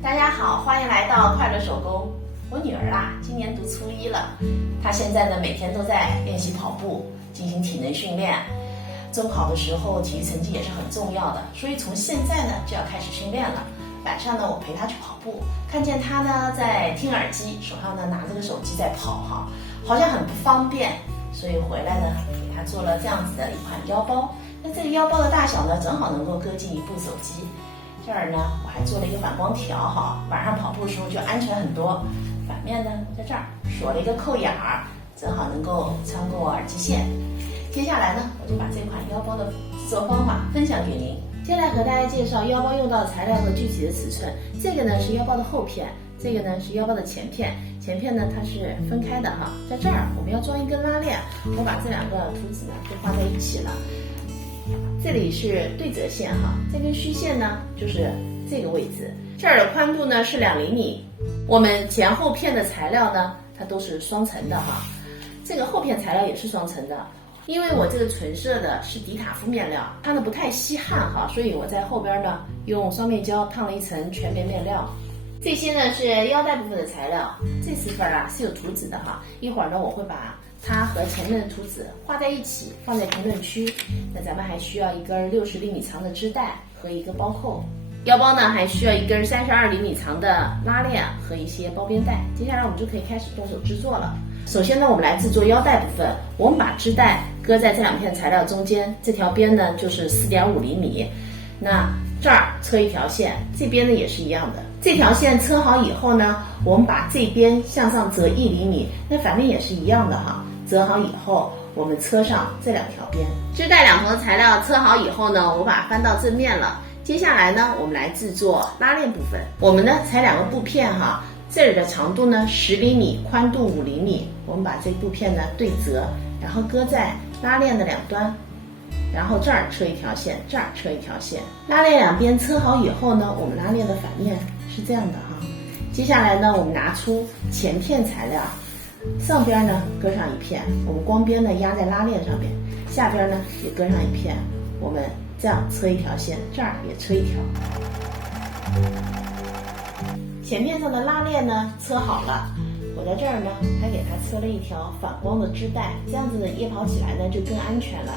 大家好，欢迎来到快乐手工。我女儿啊，今年读初一了，她现在呢每天都在练习跑步，进行体能训练。中考的时候，体育成绩也是很重要的，所以从现在呢就要开始训练了。晚上呢，我陪她去跑步，看见她呢在听耳机，手上呢拿着个手机在跑哈，好像很不方便，所以回来呢给她做了这样子的一款腰包。那这个腰包的大小呢，正好能够搁进一部手机。这儿呢，我还做了一个反光条哈，晚上跑步的时候就安全很多。反面呢，在这儿锁了一个扣眼儿，正好能够穿过耳机线。接下来呢，我就把这款腰包的制作方法分享给您。先来和大家介绍腰包用到的材料和具体的尺寸。这个呢是腰包的后片，这个呢是腰包的前片。前片呢它是分开的哈，在这儿我们要装一根拉链，我把这两个图纸呢都画在一起了。这里是对折线哈，这根虚线呢就是这个位置，这儿的宽度呢是2厘米。我们前后片的材料呢，它都是双层的哈，这个后片材料也是双层的。因为我这个纯色的是迪卡夫面料，它呢不太吸汗哈，所以我在后边呢用双面胶烫了一层全棉面料。这些呢是腰带部分的材料，这4份啊是有图纸的哈，一会儿呢我会把它和前面的图纸画在一起，放在评论区。那咱们还需要一根60厘米长的织带和一个包扣。腰包呢还需要一根32厘米长的拉链和一些包边带。接下来我们就可以开始动手制作了。首先呢，我们来制作腰带部分。我们把织带搁在这2片材料中间，这条边呢就是4.5厘米。那这儿车一条线，这边呢也是一样的。这条线车好以后呢，我们把这边向上折1厘米，那反面也是一样的哈。折好以后，我们车上这2条边。织带两头的材料车好以后呢，我把它翻到正面了。接下来呢，我们来制作拉链部分。我们呢裁2个布片哈，这里的长度呢10厘米，宽度5厘米。我们把这布片呢对折，然后搁在拉链的两端。然后这儿车一条线，这儿车一条线。拉链两边车好以后呢，我们拉链的反面是这样的哈。接下来呢，我们拿出前片材料，上边呢搁上一片，我们光边呢压在拉链上面，下边呢也搁上一片，我们这样车一条线，这儿也车一条。前面上的拉链呢车好了，我在这儿呢还给它车了一条反光的织带，这样子呢夜跑起来呢就更安全了。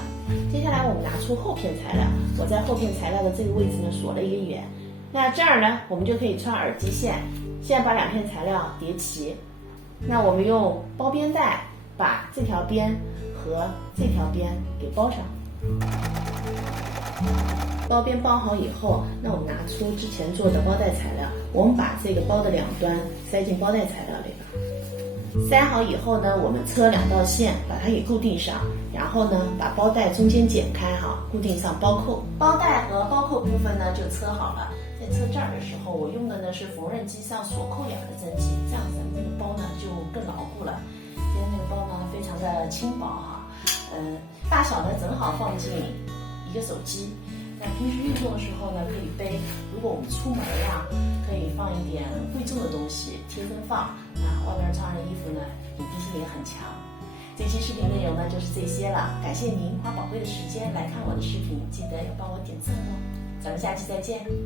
接下来我们拿出后片材料，我在后片材料的这个位置呢锁了一个眼。那这儿呢我们就可以穿耳机线。现在把2片材料叠齐，那我们用包边带把这条边和这条边给包上。包边包好以后，那我们拿出之前做的包带材料，我们把这个包的两端塞进包带材料里边。塞好以后呢，我们车2道线把它给固定上，然后呢把包带中间剪开哈，固定上包扣。包带和包扣部分呢就车好了。在车这儿的时候，我用的呢是缝纫机上锁扣眼的针剂，这样子这个包呢就更牢固了。因为那个包呢非常的轻薄哈，大小呢正好放进一个手机。那平时运动的时候呢可以背，如果我们出门啊，可以放一点贵重的东西贴身放，那外边穿上衣服呢隐蔽性也很强。这期视频内容呢就是这些了，感谢您花宝贵的时间来看我的视频，记得要帮我点赞哦。咱们下期再见。